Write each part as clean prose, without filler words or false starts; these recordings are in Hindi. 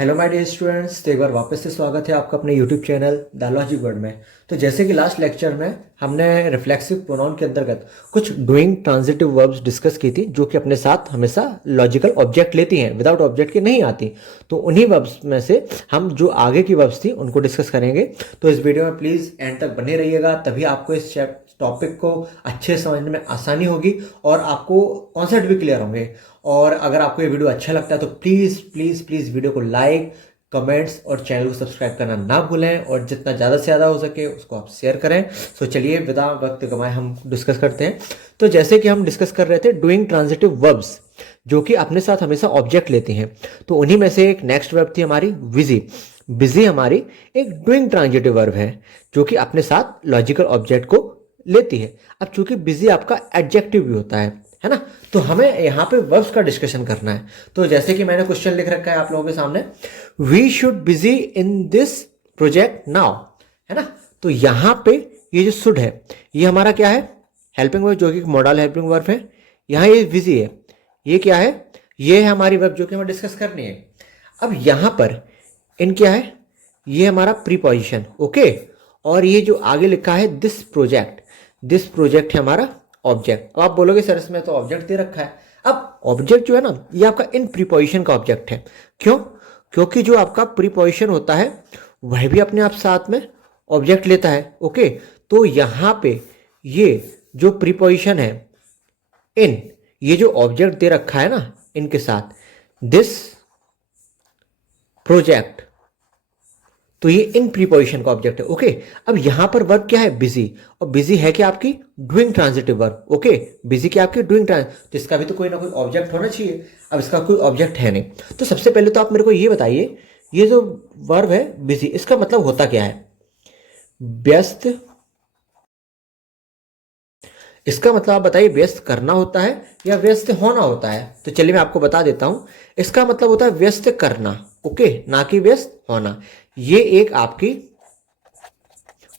हेलो माय डियर स्टूडेंट्स, तो एक बार वापस से स्वागत है आपका अपने YouTube channel the logic word में। तो जैसे कि लास्ट लेक्चर में हमने रिफ्लेक्सिव प्रोनाउन के अंतर्गत कुछ डूइंग ट्रांजिटिव वर्ब्स डिस्कस की थी जो कि अपने साथ हमेशा लॉजिकल ऑब्जेक्ट लेती हैं, विदाउट ऑब्जेक्ट के नहीं आती। तो उन्हीं वर्ब्स में से हम जो आगे की वर्ब्स थी उनको डिस्कस करेंगे। तो इस वीडियो में प्लीज़ एंड तक बने रहिएगा, तभी आपको इस टॉपिक को अच्छे समझने में आसानी होगी और आपको कॉन्सेप्ट भी क्लियर होंगे। और अगर आपको ये वीडियो अच्छा लगता है तो प्लीज़ प्लीज़ प्लीज़ वीडियो को लाइक, कमेंट्स और चैनल को सब्सक्राइब करना ना भूलें, और जितना ज़्यादा से ज़्यादा हो सके उसको आप शेयर करें। सो चलिए बिना वक्त गंवाए हम डिस्कस करते हैं। तो जैसे कि हम डिस्कस कर रहे थे डूइंग ट्रांजिटिव वर्ब्स जो कि अपने साथ हमेशा ऑब्जेक्ट लेती हैं, तो उन्हीं में से एक नेक्स्ट वर्ब थी हमारी बिजी। बिजी हमारी एक डूइंग ट्रांजिटिव वर्ब है जो कि अपने साथ लॉजिकल ऑब्जेक्ट को लेती है। अब चूंकि बिजी आपका एडजेक्टिव भी होता है ना, तो हमें यहाँ पे वर्ब्स का डिस्कशन करना है। तो जैसे कि मैंने क्वेश्चन लिख रखा है आप लोगों के सामने, we should busy in this project now, है ना। तो यहाँ पे ये जो शुड है ये हमारा क्या है, हेल्पिंग वर्ब जो कि मॉडल हेल्पिंग वर्ब है। यहाँ ये बिजी है, ये क्या है, ये है हमारी वर्ब जो कि हमें डिस्कस करनी है। अब यहाँ पर इन क्या है, ये हमारा प्रीपोजिशन, ओके। और ये जो आगे लिखा है दिस प्रोजेक्ट, दिस प्रोजेक्ट है हमारा ऑब्जेक्ट। अब आप बोलोगे सर इसमें तो ऑब्जेक्ट दे रखा है। अब ऑब्जेक्ट जो है ना ये आपका इन प्रीपोजिशन का ऑब्जेक्ट है। क्यों? क्योंकि जो आपका प्रीपोजिशन होता है वह भी अपने आप साथ में ऑब्जेक्ट लेता है, ओके। तो यहाँ पे ये जो प्रीपोजिशन है इन, ये जो ऑब्जेक्ट दे रखा है ना इनके साथ, दिस प्रोजेक्ट, तो ये इन प्रीपोजिशन का ऑब्जेक्ट है, ओके। अब यहां पर वर्ब क्या है, बिजी। और बिजी है क्या आपकी doing transitive verb, okay. Busy क्या आपकी डूइंग तो इसका भी तो कोई ना कोई ऑब्जेक्ट होना चाहिए। अब इसका कोई ऑब्जेक्ट है नहीं, तो सबसे पहले तो आप मेरे को ये बताइए, ये जो वर्ब है बिजी, इसका मतलब होता क्या है, व्यस्त। इसका मतलब आप बताइए व्यस्त करना होता है या व्यस्त होना होता है। तो चलिए मैं आपको बता देता हूं, इसका मतलब होता है व्यस्त करना, ओके, ना कि व्यस्त होना। ये एक आपकी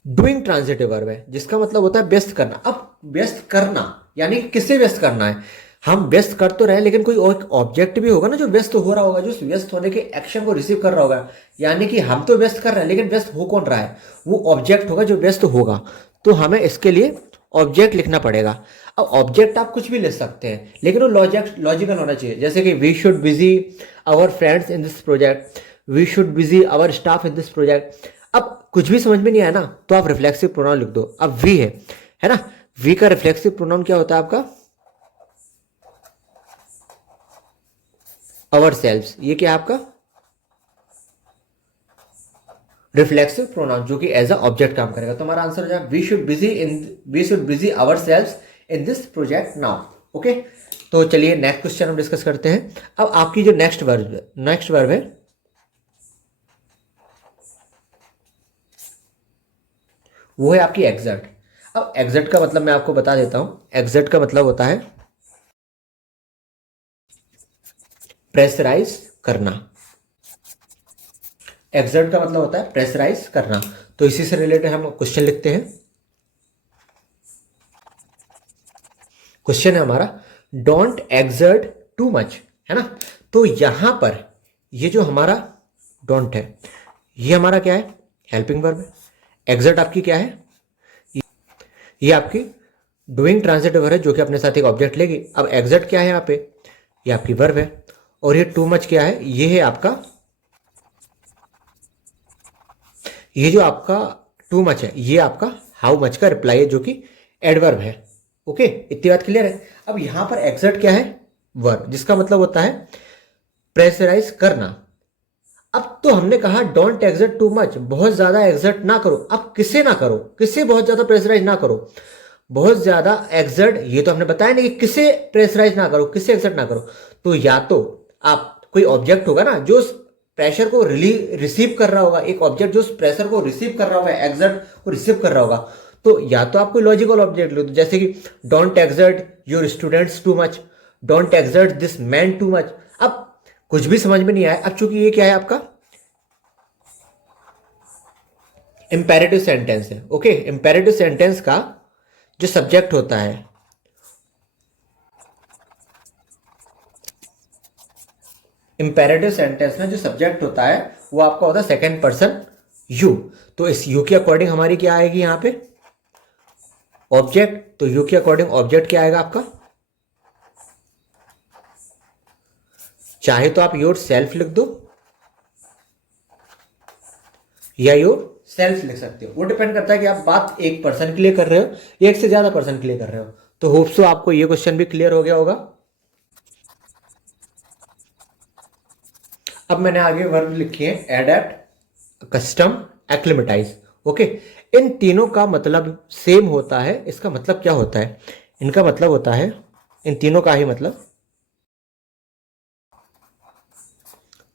डूइंग ट्रांजिटिव वर्ब है जिसका मतलब होता है व्यस्त करना। अब व्यस्त करना यानी किससे व्यस्त करना है, हम व्यस्त कर तो रहे हैं लेकिन कोई और ऑब्जेक्ट भी होगा ना जो व्यस्त हो रहा होगा, जो उस व्यस्त होने के एक्शन को रिसीव कर रहा होगा। यानी कि हम तो व्यस्त कर रहे हैं लेकिन व्यस्त हो कौन रहा है, वो ऑब्जेक्ट होगा जो व्यस्त होगा। तो हमें इसके लिए ऑब्जेक्ट लिखना पड़ेगा। अब ऑब्जेक्ट आप कुछ भी ले सकते हैं लेकिन वो लॉजिकल होना चाहिए। जैसे कि we should busy our friends in this project, we should busy our staff in this project. अब कुछ भी समझ में नहीं आया ना तो आप रिफ्लेक्सिव प्रोनाउन लिख दो। अब वी है ना, वी का रिफ्लेक्सिव प्रोनाउन क्या होता है आपका, अवर सेल्व्स। ये क्या है आपका रिफ्लेक्सिव प्रोनाउन जो कि एज अ ऑब्जेक्ट काम करेगा। तो हमारा आंसर हो जाएगा we should busy ourselves in this project now, okay. तो चलिए नेक्स्ट क्वेश्चन हम डिस्कस करते हैं। अब आपकी जो नेक्स्ट वर्ब है वो है आपकी एग्जर्ट। अब एग्जर्ट का मतलब मैं आपको बता देता हूं। एग्जर्ट का मतलब होता है प्रेशराइज करना। एग्जर्ट का मतलब होता है प्रेशराइज करना। तो इसी से रिलेटेड हम क्वेश्चन लिखते हैं। क्वेश्चन है हमारा, डोंट एग्जर्ट टू मच, है ना। तो यहां पर ये जो हमारा डोंट है ये हमारा क्या है, हेल्पिंग वर्ब है। एग्जर्ट आपकी क्या है, ये आपकी डूइंग ट्रांजिटिव वर्ब है जो कि अपने साथ एक ऑब्जेक्ट लेगी। अब एग्जर्ट क्या है यहाँ पे, ये आपकी वर्ब है। और ये टू मच क्या है, ये है आपका, ये जो आपका टू मच है ये आपका हाउ मच का रिप्लाई है जो कि एडवर्ब है, ओके। इतनी बात क्लियर है। अब यहां पर एग्जर्ट क्या है, वर्ब, जिसका मतलब होता है प्रेशराइज करना। अब तो हमने कहा डोंट एग्जर्ट टू मच, बहुत ज्यादा एग्जर्ट ना करो। अब किसे ना करो, किसे बहुत ज्यादा प्रेशराइज ना करो, बहुत ज्यादा एग्जर्ट, ये तो हमने बताया नहीं कि किसे प्रेशराइज ना करो, किसे एग्जर्ट ना करो। तो या तो आप कोई ऑब्जेक्ट होगा ना जो उस प्रेशर को रिसीव कर रहा होगा, एक ऑब्जेक्ट जो उस प्रेशर को रिसीव कर रहा होगा, एग्जर्ट को रिसीव कर रहा होगा। तो या तो आप कोई लॉजिकल ऑब्जेक्ट लो, जैसे कि don't exert your students too much, don't exert this man too much. अब कुछ भी समझ में नहीं आया। अब चूंकि ये क्या है आपका इंपेरेटिव सेंटेंस है, ओके। इंपेरेटिव सेंटेंस का जो सब्जेक्ट होता है, इंपेरेटिव सेंटेंस में जो सब्जेक्ट होता है वो आपका होता है सेकेंड पर्सन यू। तो इस यू के अकॉर्डिंग हमारी क्या आएगी यहाँ पे ऑब्जेक्ट। तो यू के अकॉर्डिंग ऑब्जेक्ट क्या आएगा आपका, चाहे तो आप योर सेल्फ लिख दो या योर सेल्फ लिख सकते हो, वो डिपेंड करता है कि आप बात एक पर्सन के लिए कर रहे हो या एक से ज्यादा पर्सन के लिए कर रहे हो। तो होप सो आपको ये क्वेश्चन भी क्लियर हो गया होगा। अब मैंने आगे वर्ब लिखी है एडेप्ट, कस्टम, एक्लिमेटाइज। ओके, इन तीनों का मतलब सेम होता है। इसका मतलब क्या होता है, इनका मतलब होता है, इन तीनों का ही मतलब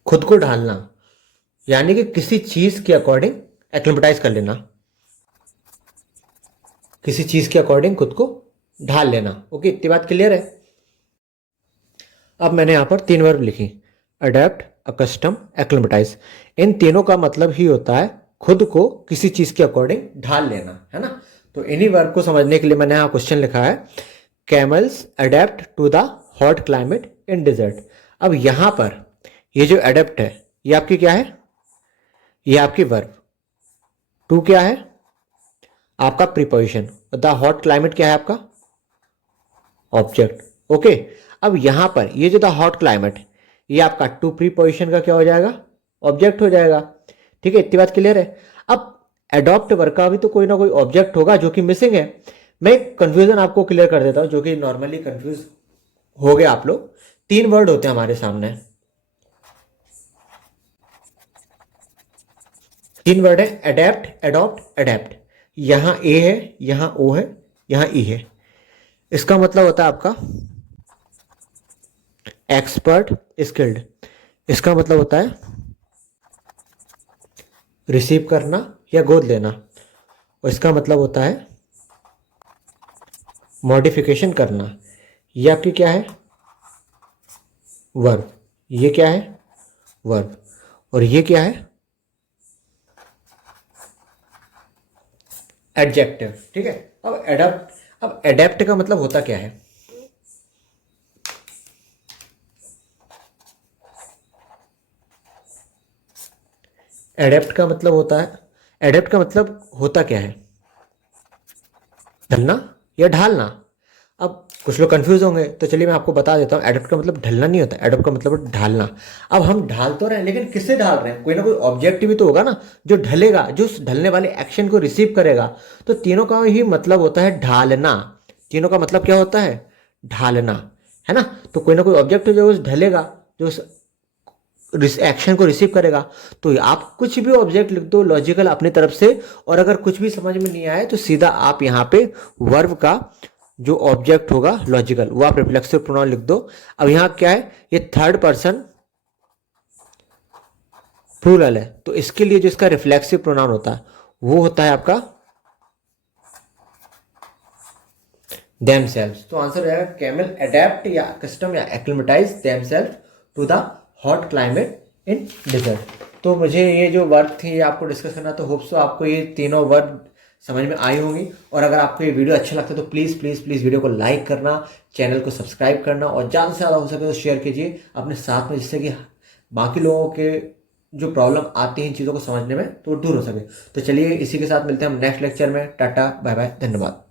खुद को ढालना, यानी कि किसी चीज के अकॉर्डिंग एक्लिमेटाइज कर लेना, किसी चीज के अकॉर्डिंग खुद को ढाल लेना। ओके, इतनी बात क्लियर है। अब मैंने यहां पर 3 वर्ब लिखी, अडेप्ट, अकस्टम, एक्लिमेटाइज। इन तीनों का मतलब ही होता है खुद को किसी चीज के अकॉर्डिंग ढाल लेना, है ना। तो इन्हीं वर्ब को समझने के लिए मैंने यहां क्वेश्चन लिखा है, camels adapt to the hot climate in desert. अब यहां पर ये जो अडेप्ट है ये आपकी क्या है, ये आपकी वर्ब। टू क्या है आपका प्रीपोजिशन, द हॉट क्लाइमेट क्या है आपका ऑब्जेक्ट। ओके, अब यहां पर ये जो द हॉट क्लाइमेट ये आपका टू प्रीपोजिशन का क्या हो जाएगा, ऑब्जेक्ट हो जाएगा। ठीक है, इतनी बात क्लियर है। अब एडॉप्ट वर्ब का भी तो कोई ना कोई ऑब्जेक्ट होगा जो कि मिसिंग है। मैं कंफ्यूजन आपको क्लियर कर देता हूं, जो कि नॉर्मली कंफ्यूज हो गए आप लोग। 3 वर्ड होते हैं हमारे सामने, 3 वर्ड है, अडेप्ट, एडॉप्ट, अडेप्ट। यहां ए है, यहां ओ है, यहां ई है। इसका मतलब होता है आपका एक्सपर्ट, स्किल्ड। इसका मतलब होता है रिसीव करना या गोद लेना, और इसका मतलब होता है मॉडिफिकेशन करना। ये आपकी क्या है वर्ब, ये क्या है वर्ब, और ये क्या है एडजेक्टिव। ठीक है, अब एडेप्ट का मतलब होता क्या है, एडेप्ट का मतलब होता है, एडेप्ट का मतलब होता क्या है, ढलना या ढालना। अब कुछ लोग कंफ्यूज होंगे, तो चलिए मैं आपको बता देता हूँ, एडेप्ट का मतलब ढलना नहीं होता, एडेप्ट का मतलब ढालना। अब हम ढाल तो रहे हैं, लेकिन किससे ढाल रहे हैं, कोई ना कोई ऑब्जेक्ट भी तो होगा ना जो ढलेगा, जो उस ढलने वाले एक्शन को रिसीव करेगा। तो तीनों का ही मतलब होता है ढालना। तीनों का मतलब क्या होता है, ढालना, है ना। तो कोई ना कोई ऑब्जेक्ट जो उस ढलेगा, जो उस एक्शन को रिसीव करेगा। तो आप कुछ भी ऑब्जेक्ट लिख दो लॉजिकल अपनी तरफ से, और अगर कुछ भी समझ में नहीं आए तो सीधा आप यहाँ पे वर्ब का जो ऑब्जेक्ट होगा लॉजिकल वो आप रिफ्लेक्सिव प्रोनाउन लिख दो। अब यहाँ क्या है, ये थर्ड पर्सन प्लूरल है, तो इसके लिए जो इसका रिफ्लेक्सिव प्रोनाउन होता है वो होता है आपका themselves। तो आंसर हो जाएगा कैमल अडेप्ट या कस्टम या acclimatise themselves to the hot climate in desert. तो मुझे ये जो वर्ब थी ये आपको डिस्कस करना, तो होप्स तो आपको ये तीनों वर्ब समझ में आई होंगी। और अगर आपको ये वीडियो अच्छा लगता है तो प्लीज़ प्लीज़ प्लीज़ वीडियो को लाइक करना, चैनल को सब्सक्राइब करना, और ज़्यादा से ज़्यादा हो सके तो शेयर कीजिए अपने साथ में, जिससे कि बाकी लोगों के जो प्रॉब्लम आती हैं इन चीज़ों को समझने में तो दूर हो सके। तो चलिए इसी के साथ मिलते हैं हम नेक्स्ट लेक्चर में। टाटा बाय बाय, धन्यवाद।